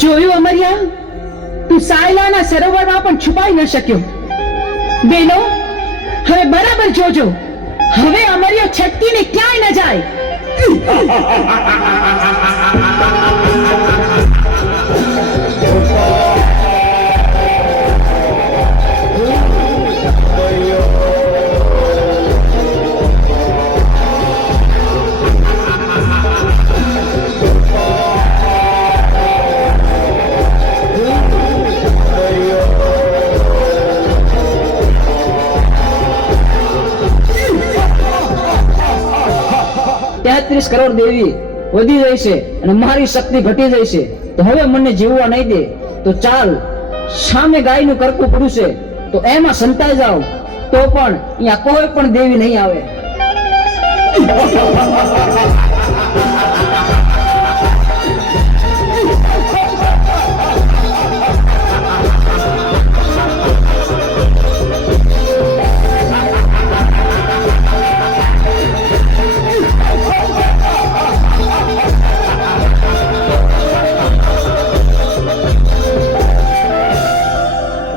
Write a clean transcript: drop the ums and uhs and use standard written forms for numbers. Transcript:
જોયું અમરિયા, તું સાયલાના સરોવરમાં પણ છુપાઈ ન શક્યો. બેનો, હવે બરાબર જોજો, હવે અમરિયો છટકીને ક્યાંય ન જાય. ₹33 કરોડ દેવી વધી જાય છે અને મારી શક્તિ ઘટી જાય છે, તો હવે મને જીવવા નહીં દે. તો ચાલ, સામે ગાયનું કરકું પડ્યું છે, તો એમાં સંતાઈ જાવ, તો પણ અહીંયા કોઈ પણ દેવી નહીં આવે.